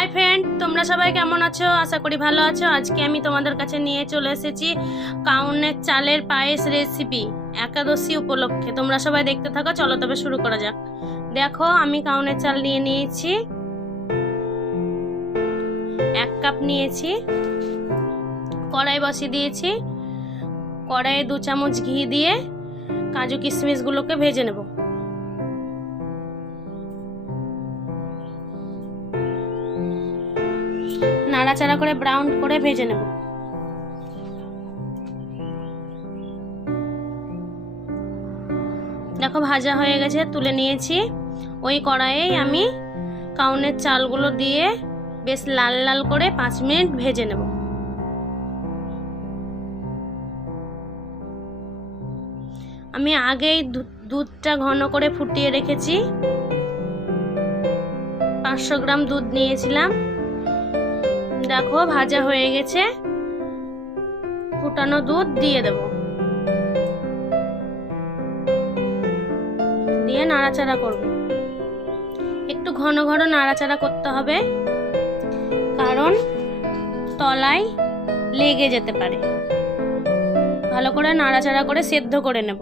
Hi friend, তোমরা সবাই কেমন আছো? আশা করি ভালো আছো। আজকে আমি তোমাদের কাছে নিয়ে চলে এসেছি কাউনের চালের পায়েস রেসিপি একাদশী উপলক্ষে। তোমরা সবাই দেখতে থাকো, চলো তবে শুরু করা যাক। দেখো, আমি কাউনের চাল নিয়ে নিয়েছি, 1 কাপ নিয়েছি। কড়াই বসিয়ে দিয়েছি, কড়াইয়ে 2 চামচ ঘি দিয়ে কাজু কিশমিশগুলোকে ভেজে নেব। নাড়াচাড়া করে ব্রাউন করে ভেজে নেব। দেখো ভাজা হয়ে গেছে, তুলে নিয়েছি। ওই কড়াইয়ে আমি কাউনের চালগুলো দিয়ে বেশ লাল লাল করে 5 মিনিট ভেজে নেব। আমি আগেই দুধটা ঘন করে ফুটিয়ে রেখেছি। 500 গ্রাম দুধ নিয়েছিলাম। দেখো ভাজা হয়ে গেছে, ফুটানো দুধ দিয়ে দেব, দিয়ে নাড়াচাড়া করব। একটু ঘন ঘন নাড়াচাড়া করতে হবে, কারণ তলায় লেগে যেতে পারে। ভালো করে নাড়াচাড়া করে সেদ্ধ করে নেব।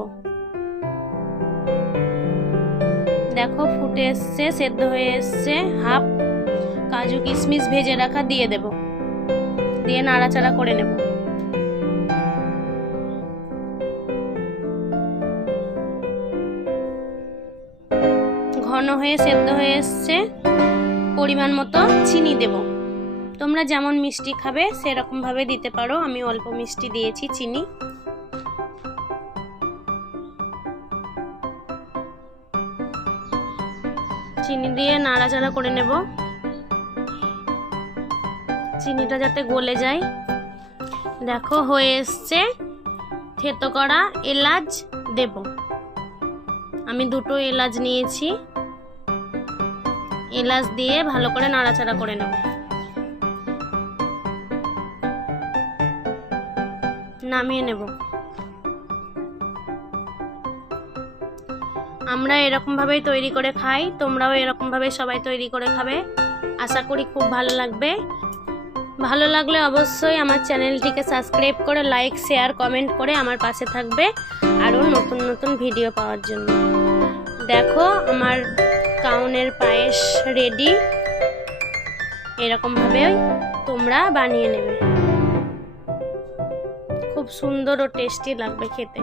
দেখো ফুটে এসছে, সেদ্ধ হয়ে এসছে। হাফ কাজু কিশমিশ ভেজে রাখা দিয়ে দেব, দিয়ে নাড়াচাড়া করে নেব। ঘন হয়ে সেদ্ধ হয়ে এসছে। পরিমাণ মতো চিনি দেব। তোমরা যেমন মিষ্টি খাবে সেরকম ভাবে দিতে পারো। আমি অল্প মিষ্টি দিয়েছি চিনি। চিনি দিয়ে নাড়াচাড়া করে নেব, চিনিটা যাতে গলে যায়। দেখো হয়ে এসছে। থেতো করা এলাচ দেব। আমি 2টো এলাচ নিয়েছি। এলাচ দিয়ে ভালো করে নাড়াচাড়া করে নেব। নামিয়ে নেব। আমরা এরকম ভাবেই তৈরি করে খাই, তোমরাও এরকম ভাবে সবাই তৈরি করে খাবে। আশা করি খুব ভালো লাগবে। ভালো লাগলে অবশ্যই আমার চ্যানেলটিকে সাবস্ক্রাইব করে লাইক শেয়ার কমেন্ট করে আমার পাশে থাকবে আরও নতুন নতুন ভিডিও পাওয়ার জন্য। দেখো আমার কাউনের পায়েস রেডি। এরকমভাবে তোমরা বানিয়ে নেবে, খুব সুন্দর ও টেস্টি লাগবে খেতে।